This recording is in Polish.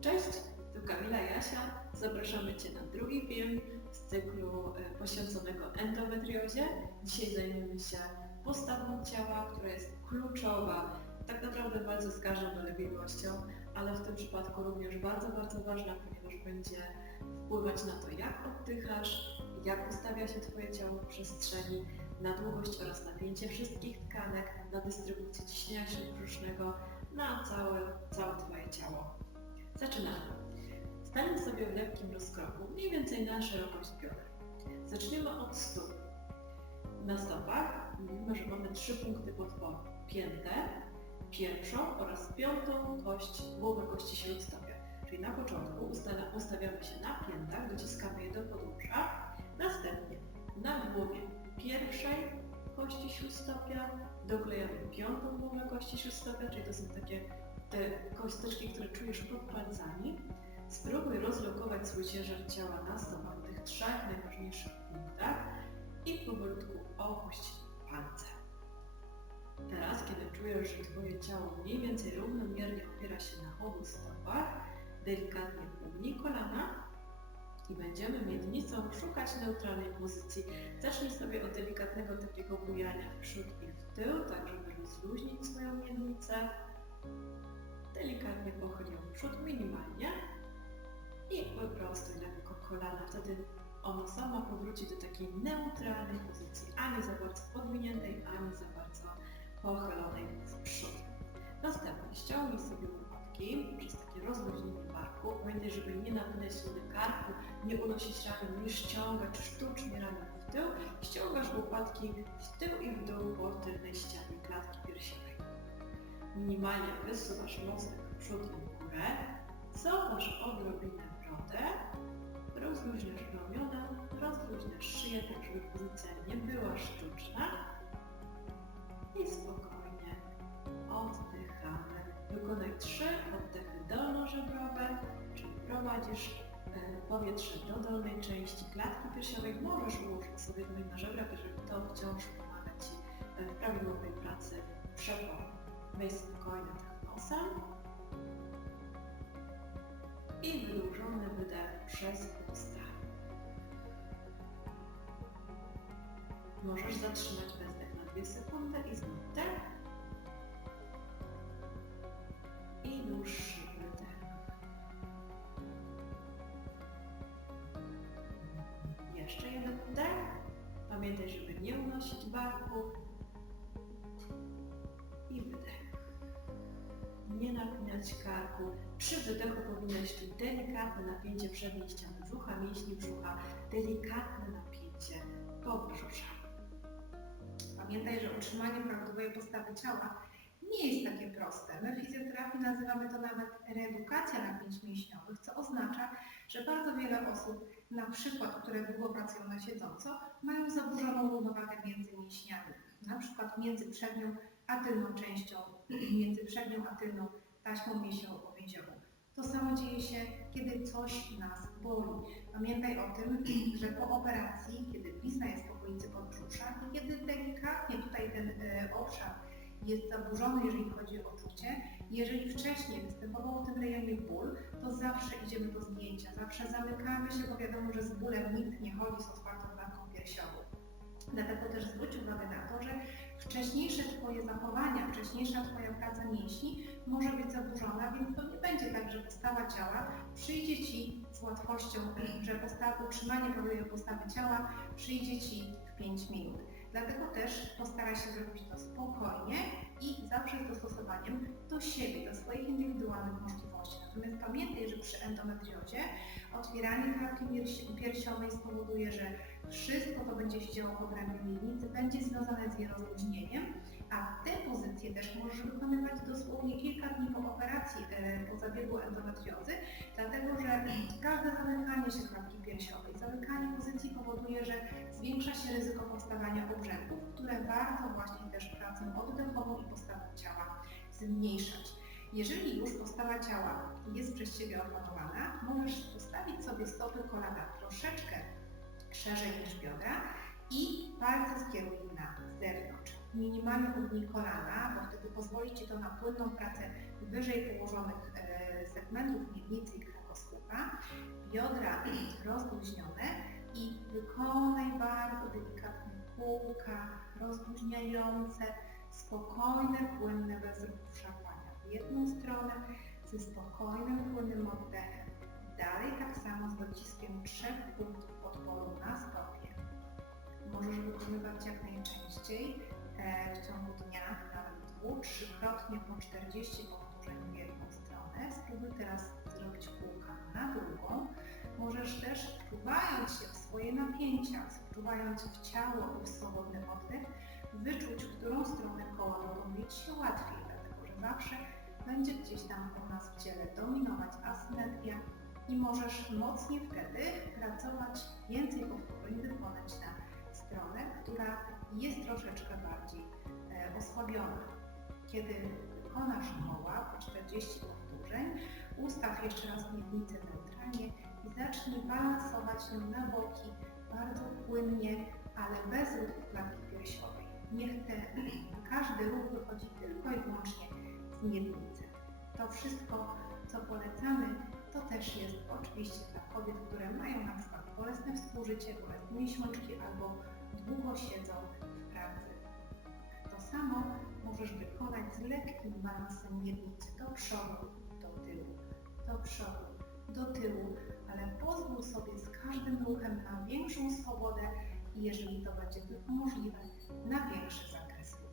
Cześć, tu Kamila Jasia. Zapraszamy Cię na drugi film z cyklu e, poświęconego endometriozie. Dzisiaj zajmiemy się postawą ciała, która jest kluczowa, tak naprawdę walce z każdą dolegliwością, ale w tym przypadku również bardzo, bardzo ważna, ponieważ będzie wpływać na to, jak oddychasz, jak ustawia się Twoje ciało w przestrzeni, na długość oraz napięcie wszystkich tkanek, na dystrybucję ciśnienia śródbrzusznego, na całe, całe Twoje ciało. Zaczynamy. Stańmy sobie w lekkim rozkroku, mniej więcej na szerokość biodra. Zaczniemy od stóp. Na stopach mówimy, że mamy trzy punkty podporu. Piętę, pierwszą oraz piątą kość, głowę kości śródstopia. Czyli na początku ustala, ustawiamy się na piętach, dociskamy je do podłóża. Następnie na głowie pierwszej kości śródstopia doklejamy piątą głowę kości śródstopia, czyli to są takie te kosteczki, które czujesz pod palcami. Spróbuj rozlokować swój ciężar ciała na stopach tych trzech najważniejszych punktach i powolutku opuść palce. Teraz, kiedy czujesz, że Twoje ciało mniej więcej równomiernie opiera się na obu stopach, delikatnie ugnij kolana i będziemy miednicą szukać neutralnej pozycji. Zacznij sobie od delikatnego takiego bujania w przód i w tył, tak żeby rozluźnić swoją miednicę. Delikatnie pochyl ją w przód minimalnie i po prostu lekko kolana. Wtedy ona sama powróci do takiej neutralnej pozycji, ani za bardzo podwiniętej, ani za bardzo pochylonej w przód. Następnie ściągnij sobie łopatki przez takie rozluźnienie barku. Pamiętaj, żeby nie napinać sobie karku, nie unosić ramion, nie ściągać sztucznie ramion w tył. Ściągasz łopatki w tył i w dół po tylnej ścianie klatki piersiowej. Minimalnie wysuwasz mocno w przód i w górę. Cofasz odrobinę brodę. Rozluźniasz ramiona, rozluźniasz szyję, tak żeby pozycja nie była sztuczna. I spokojnie oddychamy. Wykonaj trzy oddechy dolnożebrowe, czyli prowadzisz e, powietrze do dolnej części klatki piersiowej. Możesz ułożyć sobie dłoń na żebra, jeżeli to wciąż pomaga Ci e, w prawidłowej pracy przeporu. Weź spokojnie tak nosem i wydłużony wydech przez usta. Możesz zatrzymać wydech na 2 sekundy i znów wdech i dłuższy wydech. Jeszcze jeden wdech. Pamiętaj, żeby nie unosić barku. Nie napinać karku. Przy wydechu powinnaś czuć delikatne napięcie przedniej ściany brzucha, mięśni brzucha, delikatne napięcie podbrzusza. Pamiętaj, że utrzymanie prawidłowej postawy ciała nie jest takie proste. My w fizjoterapii nazywamy to nawet reedukacja napięć mięśniowych, co oznacza, że bardzo wiele osób, na przykład, które długo pracują na siedząco, mają zaburzoną na przykład między przednią a tylną częścią, między przednią a tylną taśmą mięśniowo-powięziową. To samo dzieje się, kiedy coś nas boli. Pamiętaj o tym, że po operacji, kiedy blizna jest w okolicy podbrzusza i kiedy delikatnie tutaj ten e, obszar jest zaburzony, jeżeli chodzi o czucie, jeżeli wcześniej występował w tym rejonie ból, to zawsze idziemy do zdjęcia, zawsze zamykamy się, bo wiadomo, że z bólem nikt nie chodzi z otwartą klatką piersiową. Dlatego też zwróć uwagę na to, że wcześniejsze Twoje zachowania, wcześniejsza Twoja praca mięśni może być zaburzona, więc to nie będzie tak, że postawa ciała przyjdzie Ci z łatwością, że postawa, utrzymanie prawidłowej postawy ciała przyjdzie Ci w 5 minut. Dlatego też postaraj się zrobić to spokojnie i zawsze z dostosowaniem do siebie, do swoich indywidualnych możliwości. Natomiast pamiętaj, że przy endometriozie otwieranie klatki piersi- piersiowej spowoduje, że wszystko to będzie się działo w obrębie miednicy, będzie związane z jej rozluźnieniem, a te pozycje też możesz wykonywać dosłownie kilka dni po operacji, e, po zabiegu endometriozy, dlatego że każde zamykanie się klatki piersiowej, zamykanie pozycji powoduje, że zwiększa się ryzyko powstawania obrzęków, które warto właśnie też pracą oddechową i postawą ciała zmniejszać. Jeżeli już postawa ciała jest przez Ciebie opanowana, możesz postawić sobie stopy kolana troszeczkę szerzej niż biodra i palce skieruj na zewnątrz. Minimalnie ugnij kolana, bo wtedy pozwoli Ci to na płynną pracę wyżej położonych e, segmentów miednicy i kręgosłupa, biodra rozluźnione i wykonaj bardzo delikatne kółka rozluźniające, spokojne, płynne, bez ruchu jedną stronę, ze spokojnym, płynnym oddechem. Dalej tak samo z dociskiem trzech punktów podporu na stopie. Możesz wykonywać jak najczęściej e, w ciągu dnia, nawet dwu, trzykrotnie po 40 powtórzeń w jedną stronę. Spróbuj teraz zrobić kółka na drugą. Możesz też, wczuwając się w swoje napięcia, wczuwając w ciało i w swobodny oddech, wyczuć, w którą stronę koła będą mieć się łatwiej, dlatego że zawsze będzie gdzieś tam u nas w ciele dominować asymetria i możesz mocniej wtedy pracować, więcej powtórzeń wykonać na stronę, która jest troszeczkę bardziej e, osłabiona. Kiedy wykonasz koła po 40 powtórzeń, ustaw jeszcze raz miednicę neutralnie i zacznij balansować nią na boki bardzo płynnie, ale bez ruchu klatki piersiowej. Niech te, każdy ruch wychodzi tylko i wyłącznie z miednicy. To wszystko, co polecamy, to też jest oczywiście dla kobiet, które mają na przykład bolesne współżycie, bolesne miesiączki albo długo siedzą w pracy. To samo możesz wykonać z lekkim balansem miednicy do przodu, do tyłu, do przodu, do tyłu, ale pozwól sobie z każdym ruchem na większą swobodę i jeżeli to będzie tylko możliwe, na większy zakres.